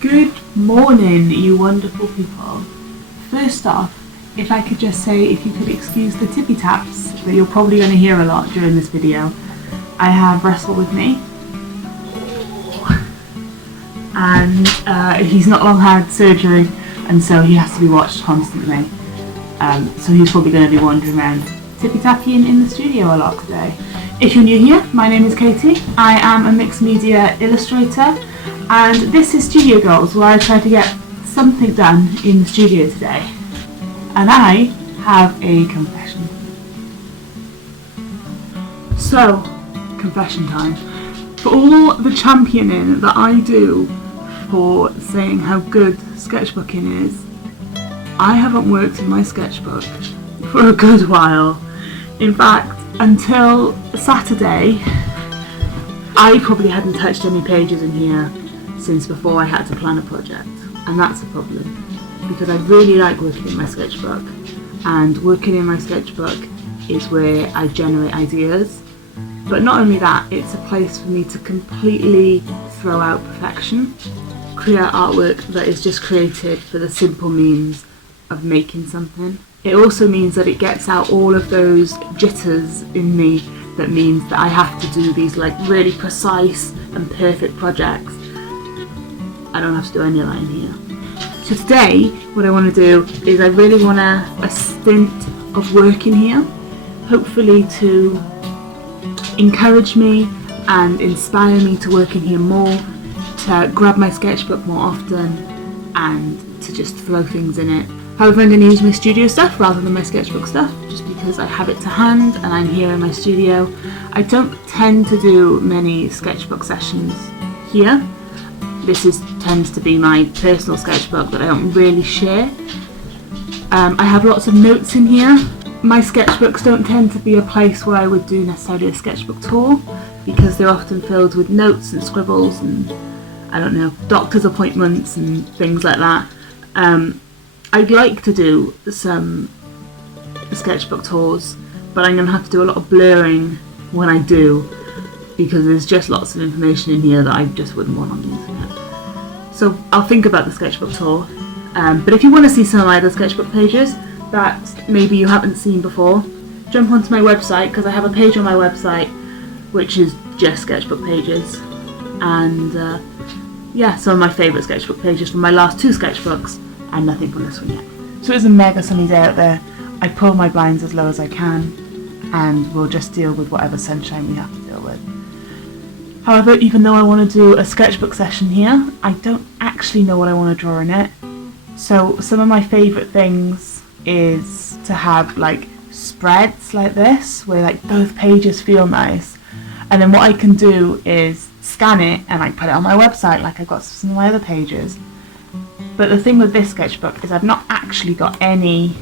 Good morning, you wonderful people. First off, if I could just say, if you could excuse the tippy taps that you're probably going to hear a lot during this video. I have Russell with me, and he's not long had surgery, and so he has to be watched constantly. So he's probably going to be wandering around tippy-tapping in the studio a lot today. If you're new here, my name is Katie. I am a mixed media illustrator, and this is Studio Goals, where I try to get something done in the studio today. And I have a confession. So, confession time. For all the championing that I do for saying how good sketchbooking is, I haven't worked in my sketchbook for a good while. In fact, until Saturday, I probably hadn't touched any pages in here since before I had to plan a project, and that's a problem because I really like working in my sketchbook, and working in my sketchbook is where I generate ideas. But not only that, it's a place for me to completely throw out perfection, create artwork that is just created for the simple means of making something. It also means that it gets out all of those jitters in me that means that I have to do these like really precise and perfect projects. I don't have to do any of that in here. So today, what I want to do is I really want a stint of work in here, hopefully to encourage me and inspire me to work in here more, to grab my sketchbook more often, and to just throw things in it. However, I'm going to use my studio stuff rather than my sketchbook stuff, just because I have it to hand and I'm here in my studio. I don't tend to do many sketchbook sessions here. This tends to be my personal sketchbook that I don't really share. I have lots of notes in here. My sketchbooks don't tend to be a place where I would do necessarily a sketchbook tour, because they're often filled with notes and scribbles and, I don't know, doctor's appointments and things like that. I'd like to do some sketchbook tours, but I'm going to have to do a lot of blurring when I do, because there's just lots of information in here that I just wouldn't want on the internet. So I'll think about the sketchbook tour, but if you want to see some of my other sketchbook pages that maybe you haven't seen before, jump onto my website, because I have a page on my website which is just sketchbook pages, and yeah, some of my favourite sketchbook pages from my last two sketchbooks, and nothing from this one yet. So it's a mega sunny day out there. I pull my blinds as low as I can, and we'll just deal with whatever sunshine we have to deal with. However, even though I want to do a sketchbook session here, I don't actually know what I want to draw in it. So some of my favourite things is to have like spreads like this, where like both pages feel nice, and then what I can do is scan it and like put it on my website like I've got some of my other pages. But the thing with this sketchbook is I've not actually got any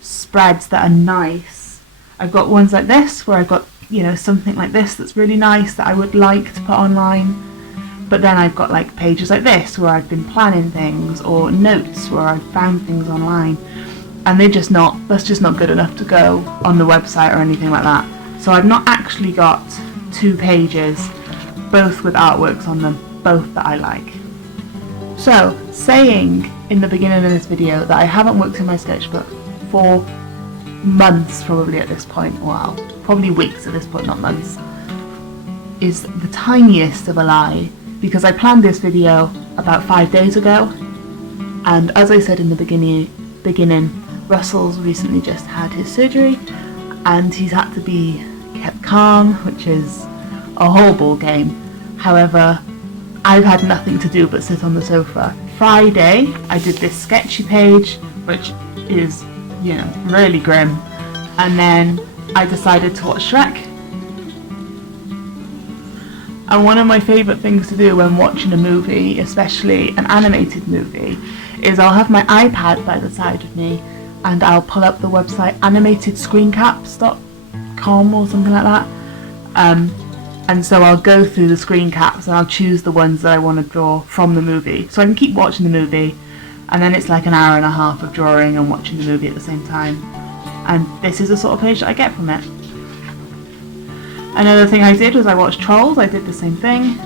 spreads that are nice. I've got ones like this where I've got, you know, something like this that's really nice that I would like to put online, but then I've got like pages like this where I've been planning things, or notes where I've found things online, and that's just not good enough to go on the website or anything like that. So I've not actually got two pages, both with artworks on them, both that I like. So, saying in the beginning of this video that I haven't worked in my sketchbook for months probably at this point, well, probably weeks at this point, not months, is the tiniest of a lie, because I planned this video about 5 days ago, and as I said in the beginning, Russell's recently just had his surgery, and he's had to be kept calm, which is a whole ball game. However, I've had nothing to do but sit on the sofa. Friday, I did this sketchy page, which is, you know, really grim, and then I decided to watch Shrek. And one of my favourite things to do when watching a movie, especially an animated movie, is I'll have my iPad by the side of me, and I'll pull up the website animatedscreencaps.com or something like that. And so I'll go through the screen caps and I'll choose the ones that I want to draw from the movie. So I can keep watching the movie, and then it's like an hour and a half of drawing and watching the movie at the same time. And this is the sort of page that I get from it. Another thing I did was I watched Trolls. I did the same thing.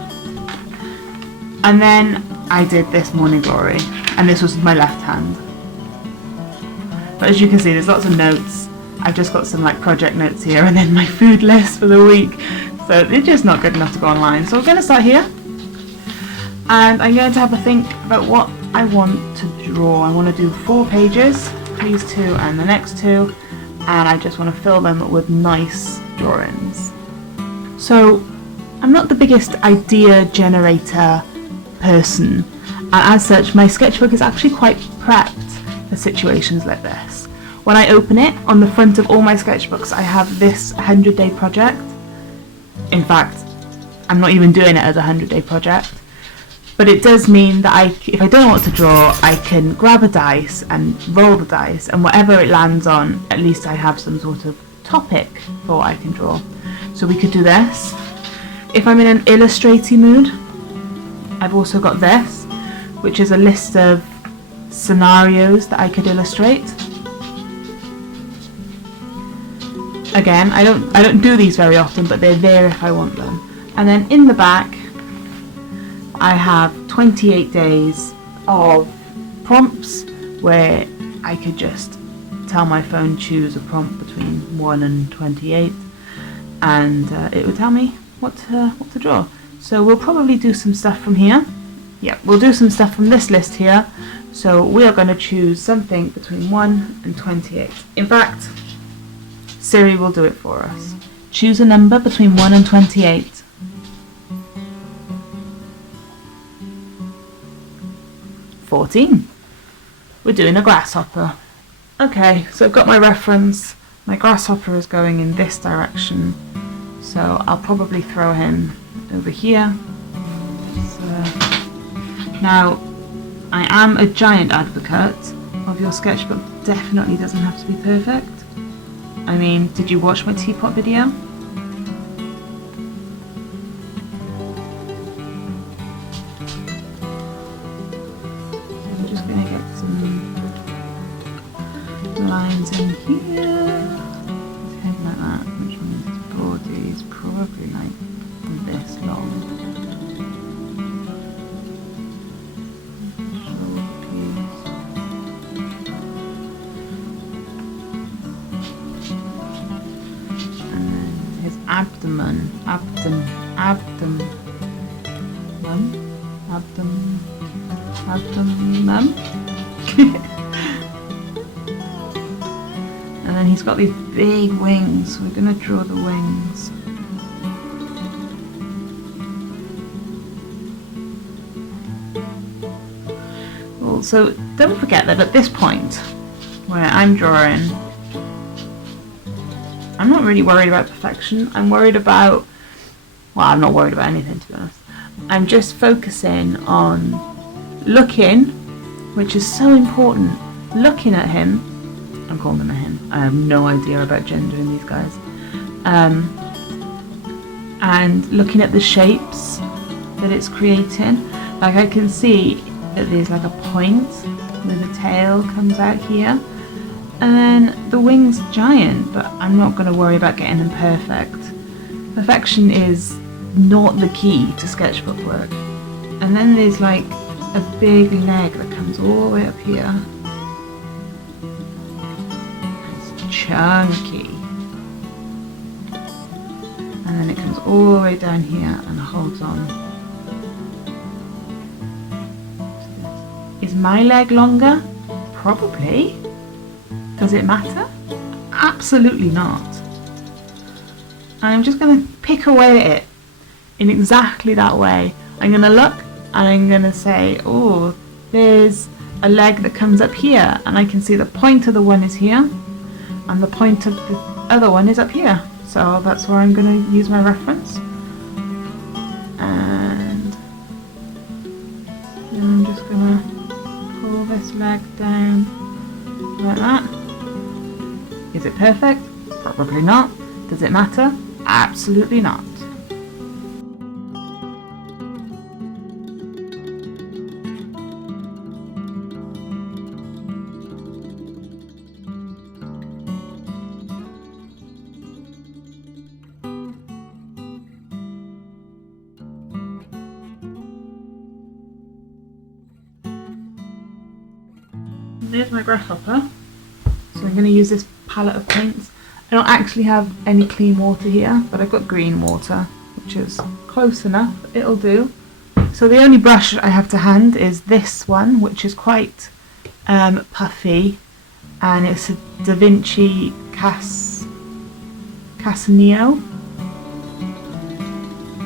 And then I did this morning glory, and this was my left hand. But as you can see, there's lots of notes. I've just got some like project notes here, and then my food list for the week. So they're just not good enough to go online. So we're going to start here, and I'm going to have a think about what I want to draw. I want to do 4 pages, these 2 and the next 2, and I just want to fill them with nice drawings. So I'm not the biggest idea generator person, and as such my sketchbook is actually quite prepped for situations like this. When I open it, on the front of all my sketchbooks I have this 100-day project. In fact, I'm not even doing it as a 100-day project, but it does mean that if I don't know what to draw, I can grab a dice and roll the dice, and whatever it lands on, at least I have some sort of topic for what I can draw. So we could do this. If I'm in an illustrating mood, I've also got this, which is a list of scenarios that I could illustrate. Again, I don't do these very often, but they're there if I want them. And then in the back, I have 28 days of prompts where I could just tell my phone choose a prompt between 1 and 28, and it would tell me what to draw. So we'll probably do some stuff from here. Yeah, we'll do some stuff from this list here. So we are going to choose something between 1 and 28. In fact, Siri will do it for us. Choose a number between 1 and 28. "14. We're doing a grasshopper. Okay, so I've got my reference. My grasshopper is going in this direction, so I'll probably throw him over here. Now, I am a giant advocate of your sketchbook definitely doesn't have to be perfect. I mean, did you watch my teapot video? I'm just going to get some lines in here. Something like that, which means the body is probably like this long. Abdomen. And then he's got these big wings, so we're going to draw the wings. Well, so don't forget that at this point where I'm drawing, I'm not really worried about perfection. I'm worried about, well, I'm not worried about anything, to be honest. I'm just focusing on looking, which is so important. Looking at him, I'm calling him a him. I have no idea about gender in these guys. And looking at the shapes that it's creating. Like I can see that there's like a point where the tail comes out here. And then the wing's giant, but I'm not going to worry about getting them perfect. Perfection is not the key to sketchbook work. And then there's like a big leg that comes all the way up here. It's chunky. And then it comes all the way down here and holds on. Is my leg longer? Probably. Does it matter? Absolutely not. I'm just going to pick away at it in exactly that way. I'm going to look and I'm going to say, oh, there's a leg that comes up here, and I can see the point of the one is here and the point of the other one is up here. So that's where I'm going to use my reference. And then I'm just going to pull this leg down like that. Is it perfect? Probably not. Does it matter? Absolutely not. There's my grasshopper. So I'm going to use this palette of paints. I don't actually have any clean water here, but I've got green water, which is close enough. It'll do. So the only brush I have to hand is this one, which is quite puffy, and it's a Da Vinci Casaneo,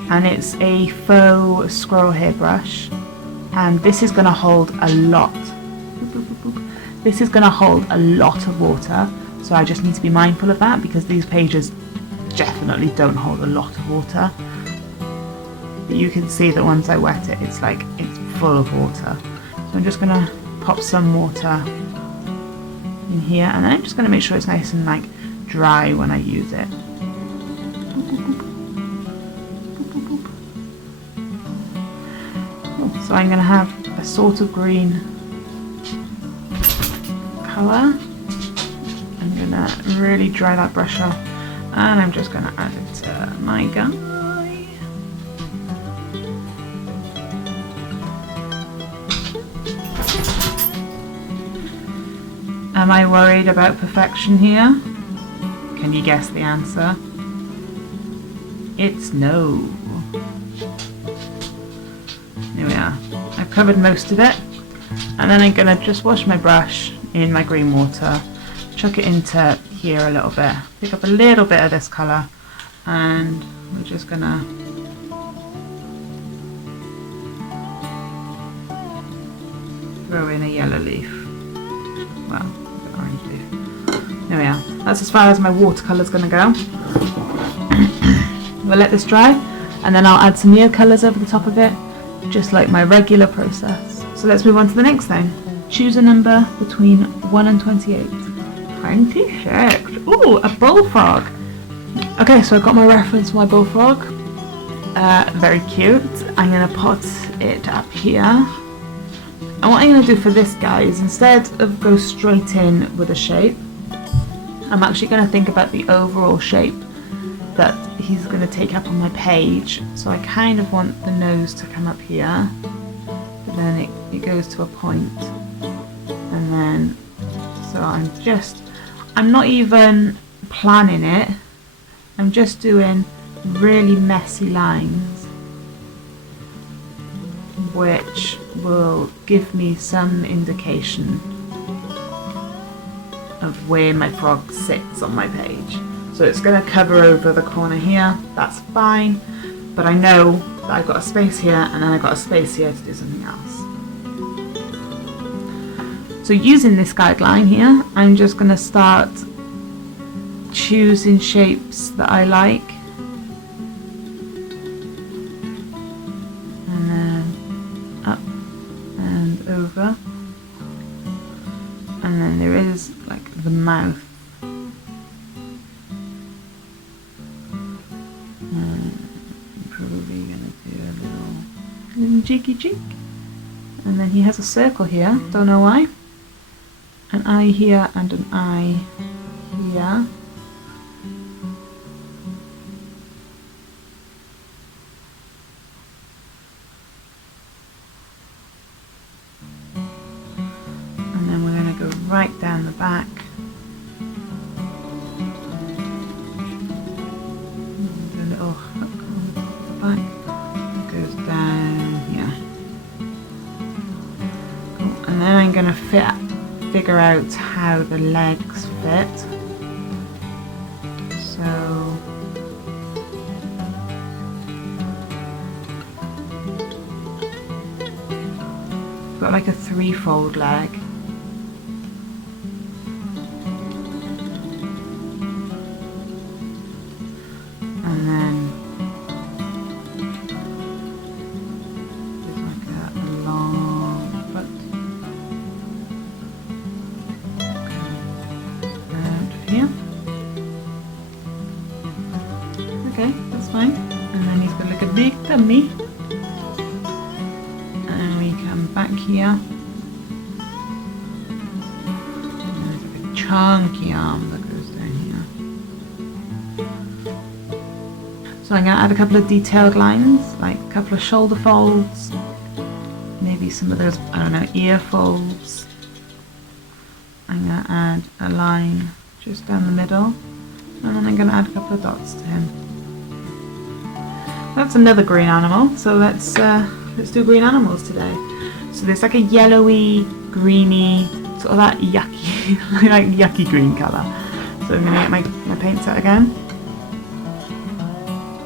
and it's a faux squirrel hair brush, and this is going to hold a lot. This is going to hold a lot of water, so I just need to be mindful of that, because these pages definitely don't hold a lot of water. But you can see that once I wet it, it's like it's full of water. So I'm just going to pop some water in here, and then I'm just going to make sure it's nice and like dry when I use it. So I'm going to have a sort of green colour. I'm going to really dry that brush off, and I'm just going to add it to my guy. Am I worried about perfection here? Can you guess the answer? It's no. There we are. I've covered most of it, and then I'm going to just wash my brush in my green water, chuck it into here a little bit, pick up a little bit of this colour, and we're just going to throw in a yellow leaf. Well, orange leaf. There we are. That's as far as my watercolour's going to go. We'll let this dry, and then I'll add some Neo colours over the top of it, just like my regular process. So let's move on to the next thing. Choose a number between 1 and 28. 26. Ooh, a bullfrog. Okay, so I've got my reference for my bullfrog. Very cute. I'm going to put it up here. And what I'm going to do for this guy is, instead of go straight in with a shape, I'm actually going to think about the overall shape that he's going to take up on my page. So I kind of want the nose to come up here, but then it goes to a point, and then, so I'm not even planning it, I'm just doing really messy lines, which will give me some indication of where my frog sits on my page. So it's going to cover over the corner here, that's fine, but I know that I've got a space here, and then I've got a space here to do something else. So using this guideline here, I'm just going to start choosing shapes that I like, and then up and over, and then there is like the mouth. Probably gonna do a little cheeky cheek, and then he has a circle here, don't know why, an eye here and an eye here, and then we're going to go right down the back. Goes down here. Cool. And then I'm going to figure out how the legs fit. So got like a 3-fold leg. And then okay, that's fine. And then he's got like a big tummy. And we come back here. And there's like a chunky arm that goes down here. So I'm going to add a couple of detailed lines, like a couple of shoulder folds, maybe some of those, I don't know, ear folds. I'm going to add a line just down the middle, and then I'm going to add a couple of dots to him. That's another green animal, so let's do green animals today. So there's like a yellowy, greeny, sort of that yucky, like yucky green colour. So I'm going to get my paint set again.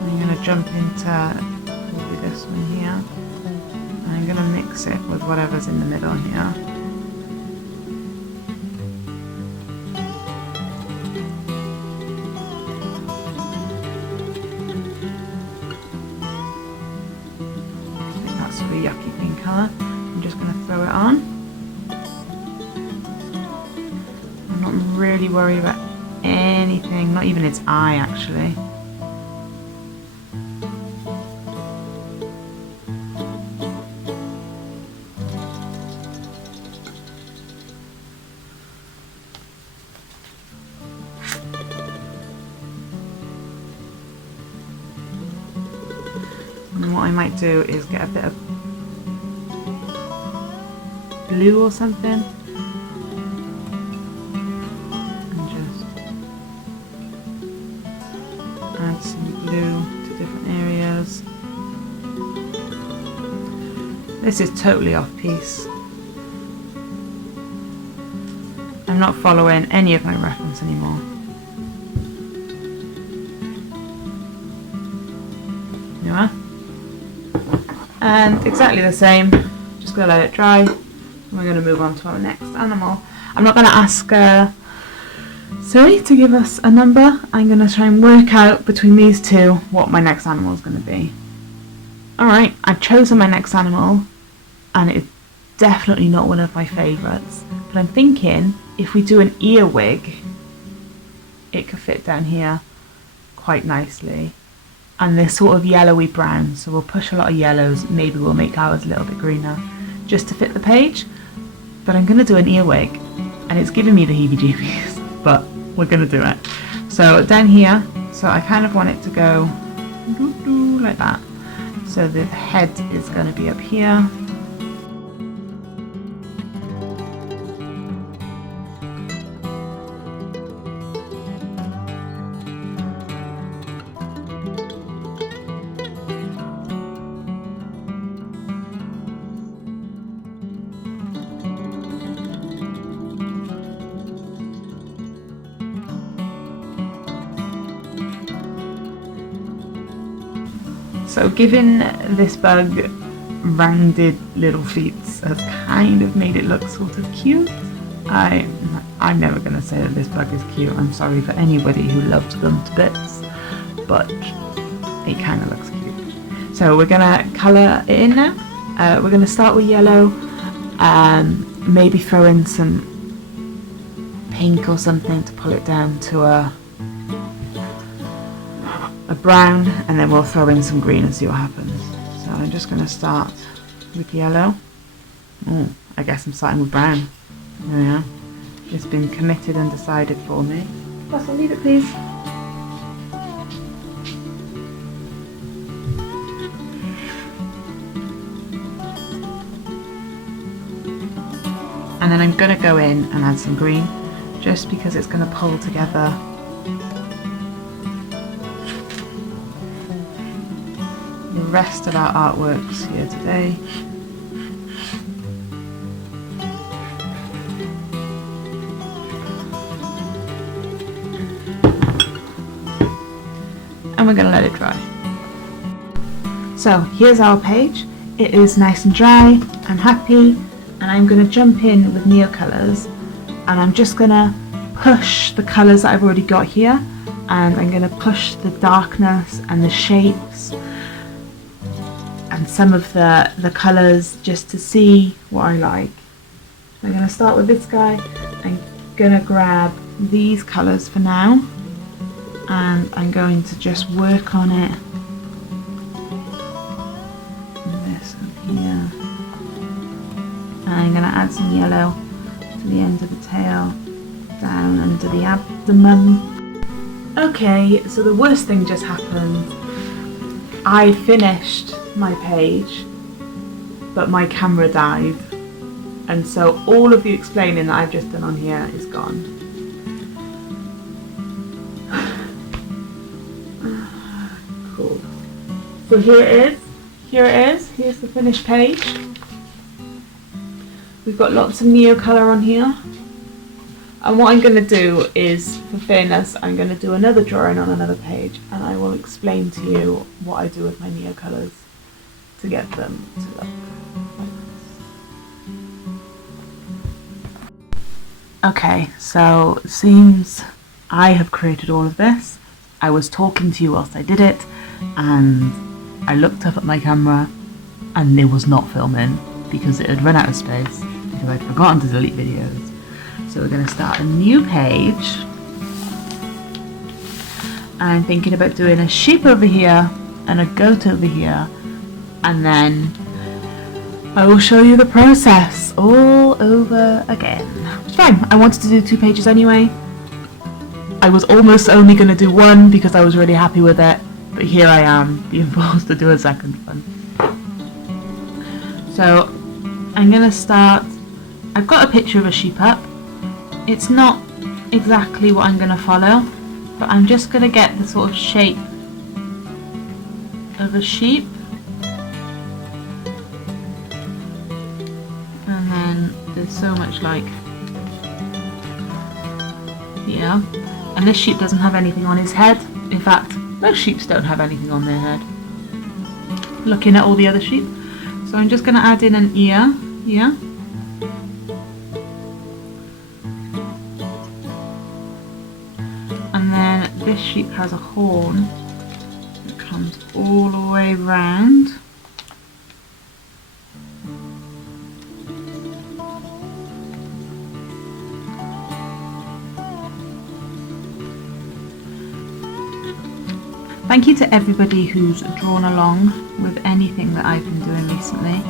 I'm going to jump into maybe this one here. And I'm going to mix it with whatever's in the middle here. That's a really yucky green colour. I'm just going to throw it on. I'm not really worried about anything, not even its eye actually. And what I might do is get a bit of blue or something and just add some blue to different areas. This is totally off piece. I'm not following any of my reference anymore. You are? And exactly the same, just going to let it dry. We're going to move on to our next animal. I'm not going to ask Zoe to give us a number. I'm going to try and work out between these two what my next animal is going to be. Alright, I've chosen my next animal and it's definitely not one of my favourites. But I'm thinking if we do an earwig, it could fit down here quite nicely. And they're sort of yellowy brown, so we'll push a lot of yellows. Maybe we'll make ours a little bit greener just to fit the page. But I'm going to do an earwig, and it's giving me the heebie-jeebies, but we're going to do it. So down here, so I kind of want it to go like that. So the head is going to be up here. So giving this bug rounded little feet has kind of made it look sort of cute. I'm never going to say that this bug is cute. I'm sorry for anybody who loves them to bits, but it kind of looks cute. So we're going to colour it in now. We're going to start with yellow, maybe throw in some pink or something to pull it down to a brown, and then we'll throw in some green and see what happens. So I'm just going to start with yellow. Oh, I guess I'm starting with brown. There we are. It's been committed and decided for me. Russell, leave it please. And then I'm going to go in and add some green, just because it's going to pull together the rest of our artworks here today. And we're going to let it dry. So here's our page. It is nice and dry. I'm happy, and I'm going to jump in with Neocolours, and I'm just going to push the colours that I've already got here, and I'm going to push the darkness and the shapes and some of the colours just to see what I like. I'm going to start with this guy. I'm going to grab these colours for now, and I'm going to just work on it. This up here. And I'm going to add some yellow to the end of the tail, down under the abdomen. Okay, so the worst thing just happened. I finished my page, but my camera died. and so all of the explaining that I've just done on here is gone. Cool. So here it is, here's the finished page. We've got lots of neo colour on here. And what I'm going to do is, for fairness, I'm going to do another drawing on another page, and I will explain to you what I do with my neo colours to get them to look like this. Okay, so it seems I have created all of this. I was talking to you whilst I did it, and I looked up at my camera and it was not filming because it had run out of space because I'd forgotten to delete videos. So we're going to start a new page. I'm thinking about doing a sheep over here and a goat over here, and then I will show you the process all over again. It's fine, I wanted to do 2 pages anyway. I was almost only going to do 1 because I was really happy with it, but here I am being forced to do a second one. So I'm going to start, I've got a picture of a sheep up. It's not exactly what I'm going to follow, but I'm just going to get the sort of shape of a sheep, and then there's so much like here, and this sheep doesn't have anything on his head. In fact, most sheep don't have anything on their head, looking at all the other sheep. So I'm just going to add in an ear here. And then this sheep has a horn that comes all the way round. Thank you to everybody who's drawn along with anything that I've been doing recently.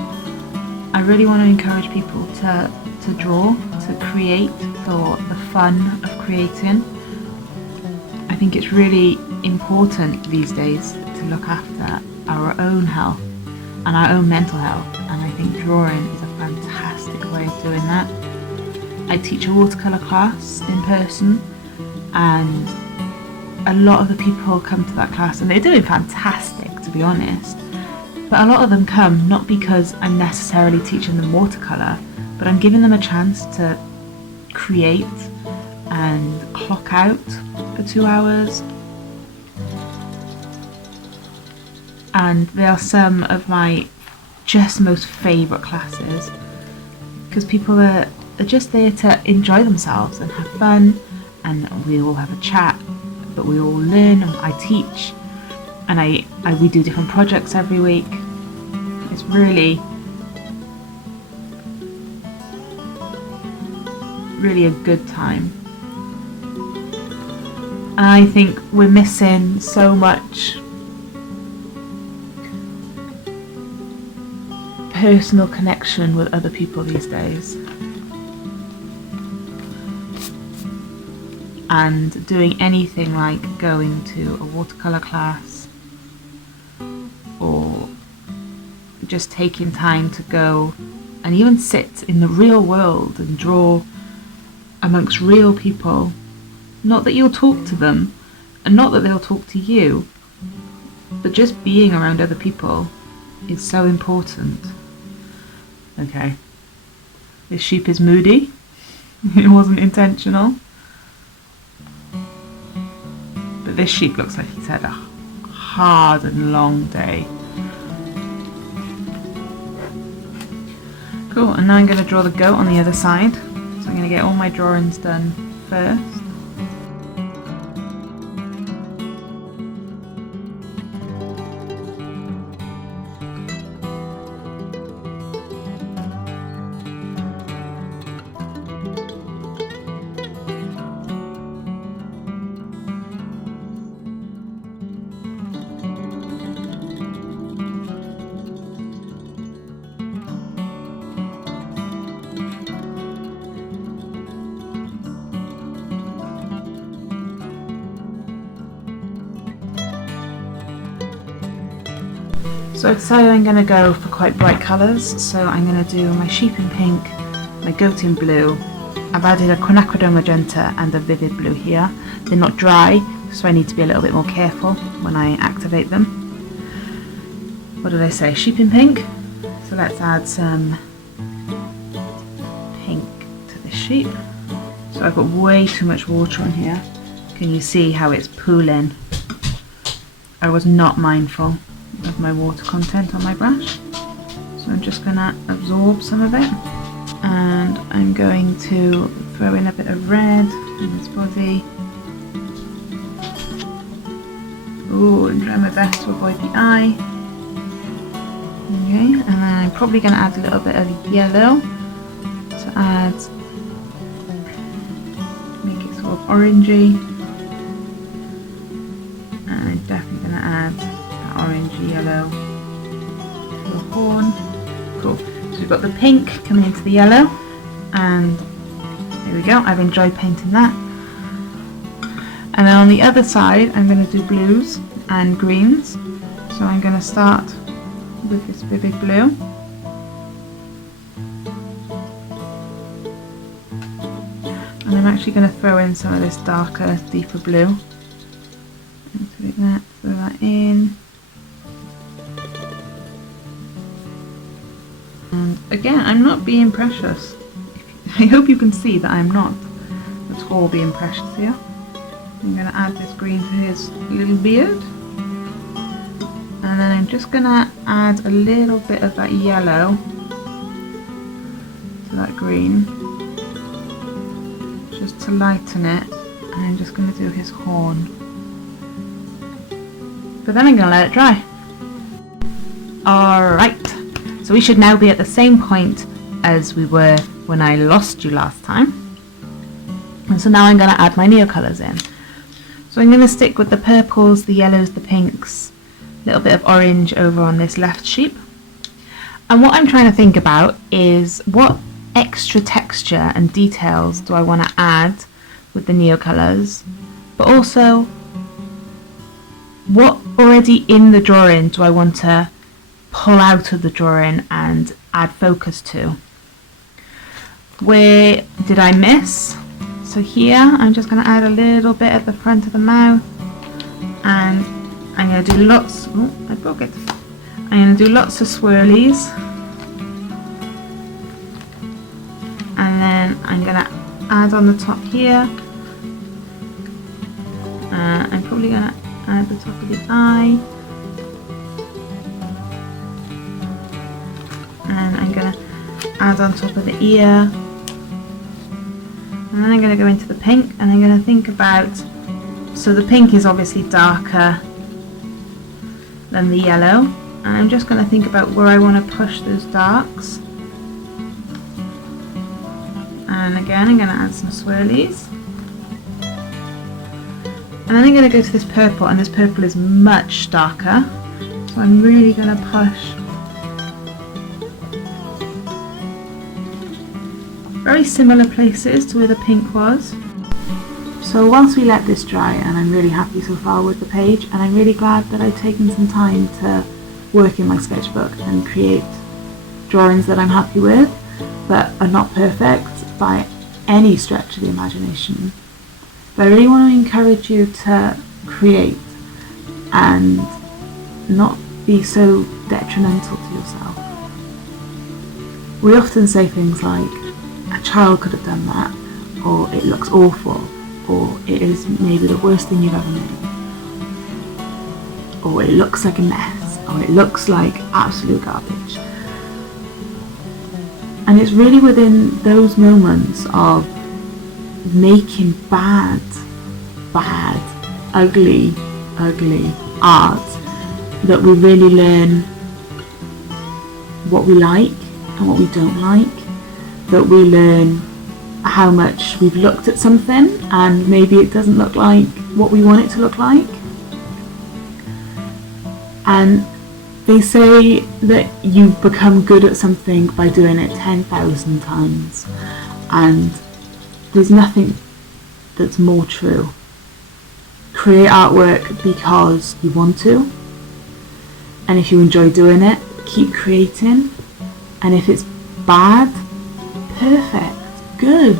I really want to encourage people to draw, to create, for the fun of creating. I think it's really important these days to look after our own health and our own mental health, and I think drawing is a fantastic way of doing that. I teach a watercolour class in person, and a lot of the people come to that class and they're doing fantastic, to be honest, but a lot of them come not because I'm necessarily teaching them watercolour, but I'm giving them a chance to create and clock out for 2 hours. And they are some of my just most favourite classes because people are just there to enjoy themselves and have fun, and we all have a chat, but we all learn. I teach, and we do different projects every week. It's really a good time. And I think we're missing so much personal connection with other people these days. And doing anything like going to a watercolour class or just taking time to go and even sit in the real world and draw amongst real people. Not that you'll talk to them and not that they'll talk to you, but just being around other people is so important. Okay, this sheep is moody. It wasn't intentional. But this sheep looks like he's had a hard and long day. Cool, and now I'm going to draw the goat on the other side. So I'm going to get all my drawings done first. So I decided I'm going to go for quite bright colours, so I'm going to do my sheep in pink my go-to in blue. I've added a quinacridone magenta and a vivid blue here. They're not dry, so I need to be a little bit more careful when I activate them. What did I say? Sheep in pink. So let's add some pink to the sheep. So I've got way too much water on here. Can you see how it's pooling? I was not mindful of my water content on my brush. So I'm just going to absorb some of it. And I'm going to throw in a bit of red in this body. Ooh, and try my best to avoid the eye. Okay, and then I'm probably going to add a little bit of yellow to add, make it sort of orangey. And I'm definitely going to add that orangey yellow to the horn. Cool. So we've got the pink coming into the yellow, and there we go. I've enjoyed painting that. And then on the other side, I'm going to do blues and greens. So I'm going to start with this vivid blue. And I'm actually going to throw in some of this darker, deeper blue. Throw that in. And again, I'm not being precious. I hope you can see that I'm not at all being precious here. I'm going to add this green to his little beard. And then I'm just going to add a little bit of that yellow to that green, just to lighten it. And I'm just going to do his horn. But then I'm going to let it dry. Alright, so we should now be at the same point as we were when I lost you last time. And so now I'm going to add my neocolours in. So I'm going to stick with the purples, the yellows, the pinks, a little bit of orange over on this left sheep. And what I'm trying to think about is what extra texture and details do I want to add with the neocolours, but also what already in the drawing do I want to pull out of the drawing and add focus to. Where did I miss? So here I'm just going to add a little bit at the front of the mouth, and I'm going to do lots, oh I broke it, I'm going to do lots of swirlies, and then I'm going to add on the top here, I'm probably going to add the top of the eye, and I'm going to add on top of the ear, and then I'm going to go into the pink, and I'm going to think about, so the pink is obviously darker than the yellow, and I'm just going to think about where I want to push those darks. And again I'm going to add some swirlies, and then I'm going to go to this purple, and this purple is much darker, so I'm really going to push very similar places to where the pink was. So whilst we let this dry, and I'm really happy so far with the page, and I'm really glad that I've taken some time to work in my sketchbook and create drawings that I'm happy with, but are not perfect by any stretch of the imagination. But I really want to encourage you to create and not be so detrimental to yourself. We often say things like, a child could have done that, or it looks awful, or it is maybe the worst thing you've ever made, or it looks like a mess, or it looks like absolute garbage. And it's really within those moments of making bad, ugly art that we really learn what we like and what we don't like, that we learn how much we've looked at something and maybe it doesn't look like what we want it to look like. And they say that you become good at something by doing it 10,000 times, and there's nothing that's more true. Create artwork because you want to, and if you enjoy doing it, keep creating, and if it's bad, perfect, good,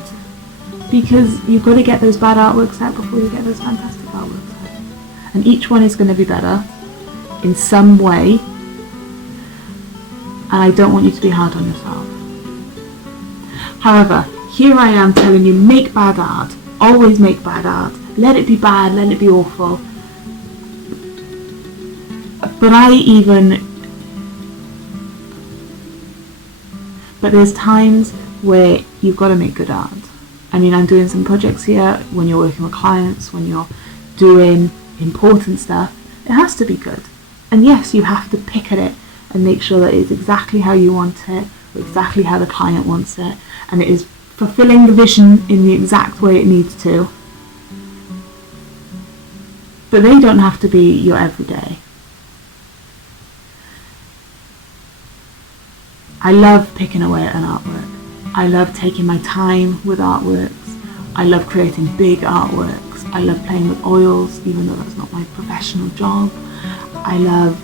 because you've got to get those bad artworks out before you get those fantastic artworks out. And each one is going to be better in some way, and I don't want you to be hard on yourself. However, here I am telling you, make bad art, always make bad art, let it be bad, let it be awful. But there's times where you've got to make good art. I mean, I'm doing some projects here, when you're working with clients, when you're doing important stuff, it has to be good. And yes, you have to pick at it and make sure that it's exactly how you want it, or exactly how the client wants it, and it is fulfilling the vision in the exact way it needs to. But they don't have to be your everyday. I love picking away at an artwork. I love taking my time with artworks. I love creating big artworks. I love playing with oils, even though that's not my professional job. I love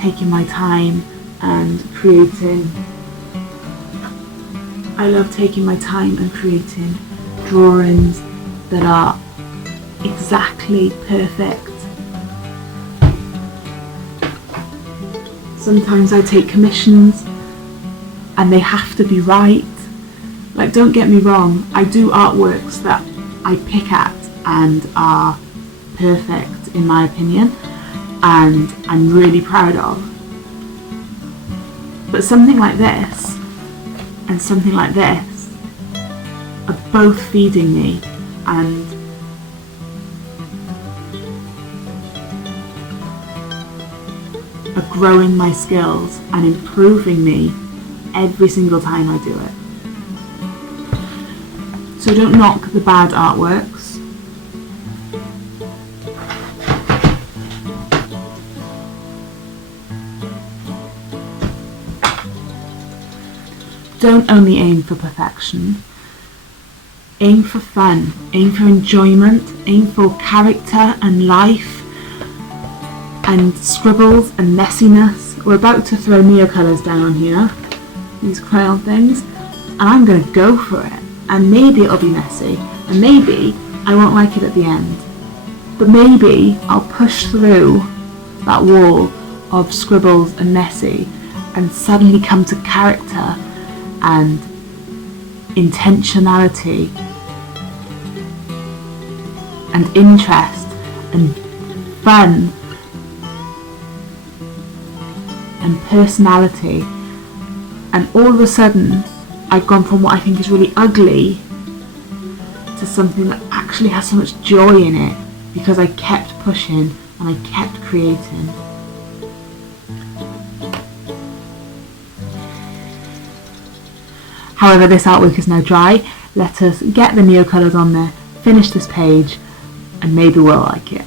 taking my time and creating drawings that are exactly perfect. Sometimes I take commissions and they have to be right. Like, don't get me wrong, I do artworks that I pick at and are perfect in my opinion, and I'm really proud of. But something like this and something like this are both feeding me and are growing my skills and improving me every single time I do it. So don't knock the bad artworks. Don't only aim for perfection. Aim for fun, aim for enjoyment, aim for character and life and scribbles and messiness. We're about to throw neocolours down on here, these crayon things, and I'm going to go for it. And maybe it'll be messy, and maybe I won't like it at the end, but maybe I'll push through that wall of scribbles and messy and suddenly come to character and intentionality and interest and fun and personality, and all of a sudden I've gone from what I think is really ugly to something that actually has so much joy in it, because I kept pushing and I kept creating. However, this artwork is now dry. Let us get the neocolours on there, finish this page, and maybe we'll like it.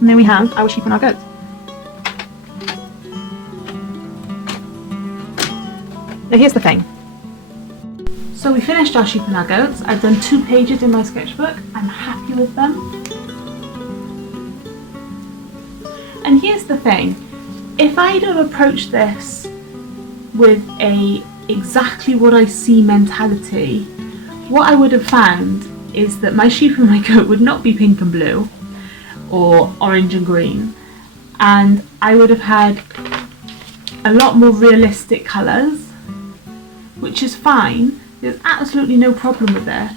And there we have our sheep and our goat. Now here's the thing. So we finished our sheep and our goats. I've done 2 pages in my sketchbook. I'm happy with them. And here's the thing. If I'd have approached this with a exactly what I see mentality, what I would have found is that my sheep and my goat would not be pink and blue or orange and green, and I would have had a lot more realistic colours, which is fine. There's absolutely no problem with this.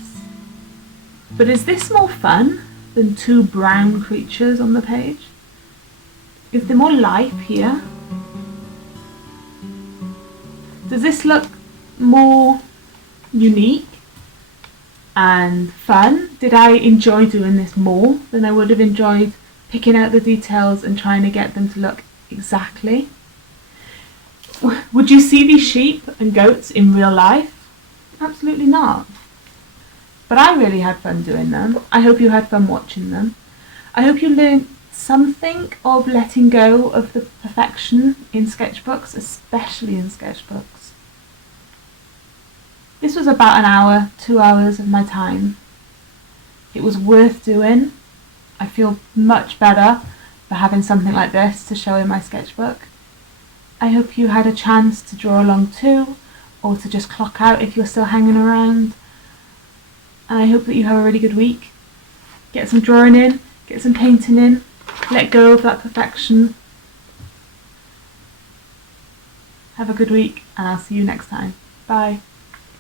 But is this more fun than 2 brown creatures on the page? Is there more life here? Does this look more unique and fun? Did I enjoy doing this more than I would have enjoyed picking out the details and trying to get them to look exactly? Would you see these sheep and goats in real life? Absolutely not. But I really had fun doing them. I hope you had fun watching them. I hope you learned something of letting go of the perfection in sketchbooks, especially in sketchbooks. This was about an hour, 2 hours of my time. It was worth doing. I feel much better for having something like this to show in my sketchbook. I hope you had a chance to draw along too, or to just clock out if you're still hanging around. And I hope that you have a really good week. Get some drawing in, get some painting in, let go of that perfection. Have a good week, and I'll see you next time. Bye.